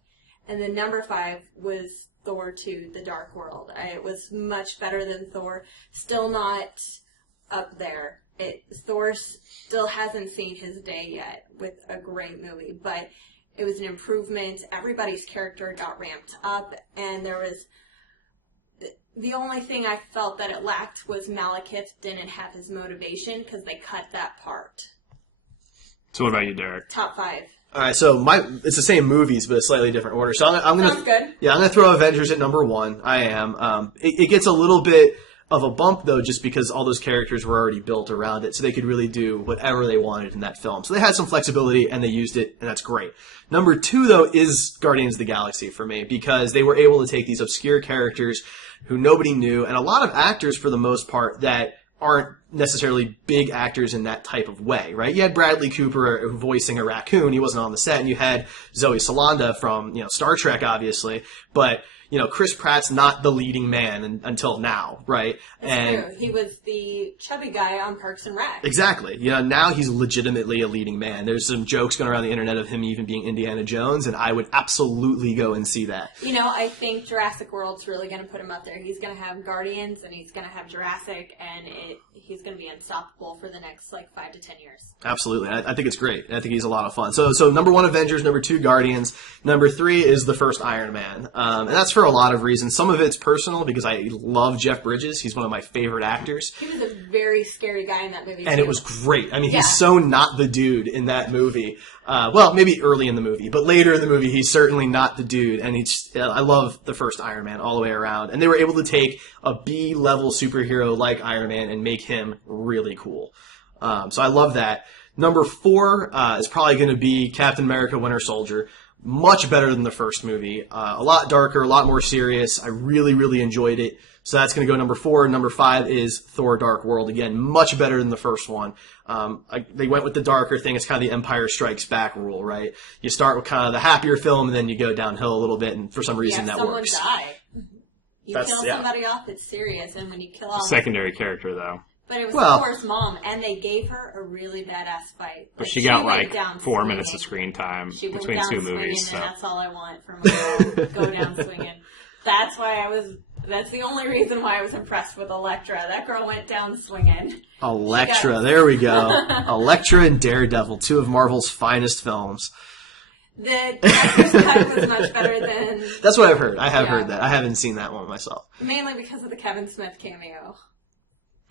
And then number 5 was Thor 2, The Dark World. It was much better than Thor. Still not up there. Thor still hasn't seen his day yet with a great movie, but it was an improvement. Everybody's character got ramped up, and there was... The only thing I felt that it lacked was Malekith didn't have his motivation because they cut that part. So what about you, Derek? Top 5. All right, so it's the same movies, but a slightly different order. So I'm gonna Sounds good. Yeah, I'm gonna throw Avengers at number 1. I am. It gets a little bit of a bump though, just because all those characters were already built around it, so they could really do whatever they wanted in that film. So they had some flexibility and they used it, and that's great. Number 2 though is Guardians of the Galaxy for me, because they were able to take these obscure characters who nobody knew, and a lot of actors for the most part that aren't necessarily big actors in that type of way, right? You had Bradley Cooper voicing a raccoon. He wasn't on the set. And you had Zoe Saldana from, Star Trek, obviously. But, Chris Pratt's not the leading man until now, right? That's true. He was the chubby guy on Parks and Rec. Exactly. Now he's legitimately a leading man. There's some jokes going around the internet of him even being Indiana Jones, and I would absolutely go and see that. I think Jurassic World's really going to put him up there. He's going to have Guardians, and he's going to have Jurassic, and he's going to be unstoppable for the next, 5 to 10 years. Absolutely. I think it's great. I think he's a lot of fun. So number 1, Avengers. Number 2, Guardians. Number 3 is the first Iron Man. And that's for a lot of reasons. Some of it's personal, because I love Jeff Bridges. He's one of my favorite actors. He was a very scary guy in that movie, and too. It was great. I mean, he's so not the dude in that movie. Well, maybe early in the movie, but later in the movie, he's certainly not the dude. And I love the first Iron Man all the way around. And they were able to take a B-level superhero like Iron Man and make him really cool. So I love that. Number 4 is probably going to be Captain America: Winter Soldier. Much better than the first movie. A lot darker, a lot more serious. I really, really enjoyed it. So that's going to go number 4. Number 5 is Thor: Dark World. Again, much better than the first one. They went with the darker thing. It's kind of the Empire Strikes Back rule, right? You start with kind of the happier film, and then you go downhill a little bit, and for some reason that works. Someone die. You kill somebody off, it's serious, and when you kill off... Secondary character, though. But it was Thor's mom, and they gave her a really badass fight. But she got 4 minutes of screen time between 2 movies. So. And that's all I want from a girl. Go down swinging. That's the only reason why I was impressed with Elektra. That girl went down swinging. Elektra, there we go. Elektra and Daredevil, 2 of Marvel's finest films. The director's cut was much better than... That's what I've heard. I have heard that. I haven't seen that one myself. Mainly because of the Kevin Smith cameo.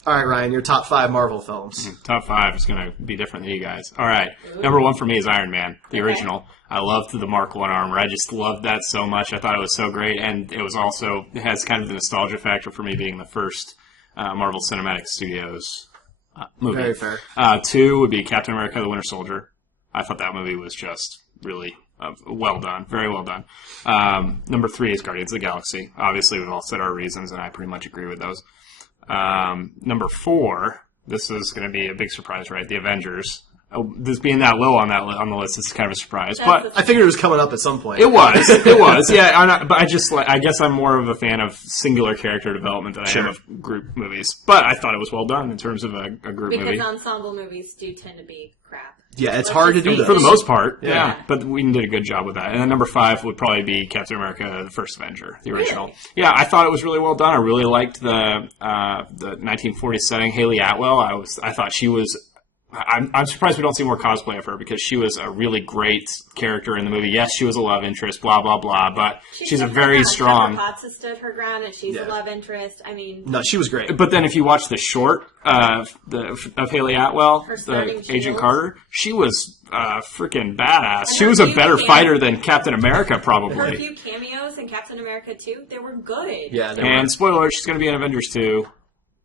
All right, Ryan, your top 5 Marvel films. Top 5 is going to be different than you guys. All right. Ooh. Number 1 for me is Iron Man, the original. I loved the Mark I armor. I just loved that so much. I thought it was so great, and it has kind of the nostalgia factor for me being the first Marvel Cinematic Studios movie. Very fair. 2 would be Captain America: The Winter Soldier. I thought that movie was just really well done. Very well done. Number 3 is Guardians of the Galaxy. Obviously, we've all said our reasons, and I pretty much agree with those. Number 4, this is going to be a big surprise, right? The Avengers. This being that low on the list is kind of a surprise, but I figured it was coming up at some point. It was, yeah. But I guess I'm more of a fan of singular character development than I am of group movies. But I thought it was well done in terms of a group movie. Because ensemble movies do tend to be crap. Yeah, it's hard to do that. For the most part, yeah. But we did a good job with that. And then number 5 would probably be Captain America: The First Avenger, the original. Really? Yeah, I thought it was really well done. I really liked the 1940s setting. Haley Atwell, I thought she was... I'm surprised we don't see more cosplay of her, because she was a really great character in the movie. Yes, she was a love interest, blah, blah, blah, but she's a very strong... Potts has stood her ground, and she's a love interest. I mean... No, she was great. But then if you watch the short of Haley Atwell, Agent Carter, she was freaking badass. She was a better fighter than Captain America, probably. Her few cameos in Captain America 2, they were good. Yeah, and spoiler alert, she's going to be in Avengers 2.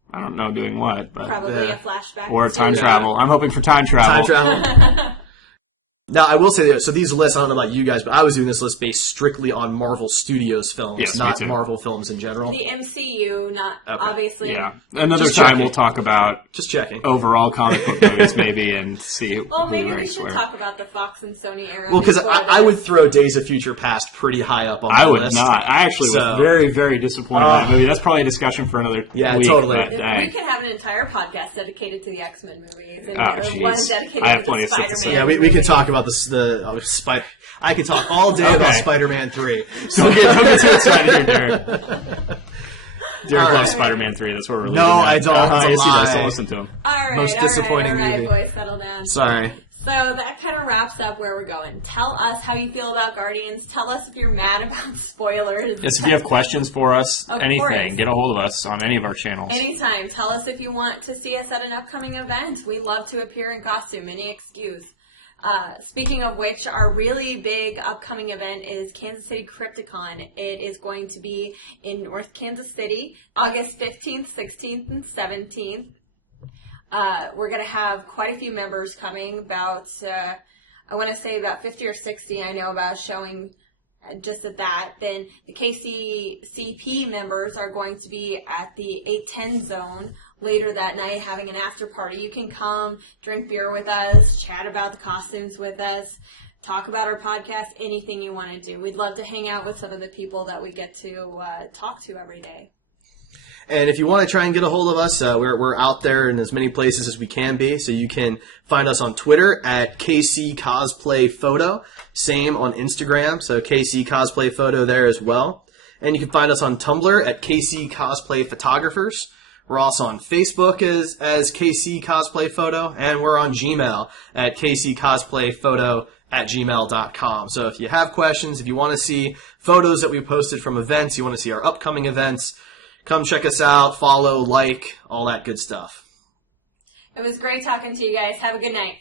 I don't know doing what, but probably a flashback or time travel. I'm hoping for time travel. Time travel. Now, I will say, so these lists, I don't know about you guys, but I was doing this list based strictly on Marvel Studios films, not Marvel films in general. The MCU, not obviously. Yeah. Another time we'll talk about overall comic book movies maybe and see Well, maybe we should talk about the Fox and Sony era. Well, because I would throw Days of Future Past pretty high up on my list. I would not. I actually was very, very disappointed in that movie. That's probably a discussion for another week. Totally. We could have an entire podcast dedicated to the X-Men movies. And one dedicated I have to plenty of stuff to say. Yeah, we could talk about the Spider. I could talk all day about Spider-Man 3. So don't get too excited here, Derek. Derek loves Spider-Man 3. That's what we're really I don't. Yes, he does. So listen to him. All right. Most disappointing movie. Boys, settle down. Sorry. So that kind of wraps up where we're going. Tell us how you feel about Guardians. Tell us if you're mad about spoilers. Yes, if you have questions for us, anything, get a hold of us on any of our channels. Anytime. Tell us if you want to see us at an upcoming event. We love to appear in costume. Any excuse. Speaking of which, our really big upcoming event is Kansas City Crypticon. It is going to be in North Kansas City, August 15th, 16th, and 17th. We're going to have quite a few members coming, about, I want to say about 50 or 60 I know about showing just at that. Then the KCCP members are going to be at the 810 zone later that night having an after party. You can come, drink beer with us, chat about the costumes with us, talk about our podcast, anything you want to do. We'd love to hang out with some of the people that we get to talk to every day. And if you want to try and get a hold of us, we're out there in as many places as we can be. So you can find us on Twitter at KC Cosplay Photo. Same on Instagram, so KC Cosplay Photo there as well. And you can find us on Tumblr at KC Cosplay Photographers. We're also on Facebook as KC Cosplay Photo, and we're on Gmail at kccosplayphoto@gmail.com. So if you have questions, if you want to see photos that we posted from events, you want to see our upcoming events, come check us out, follow, like, all that good stuff. It was great talking to you guys. Have a good night.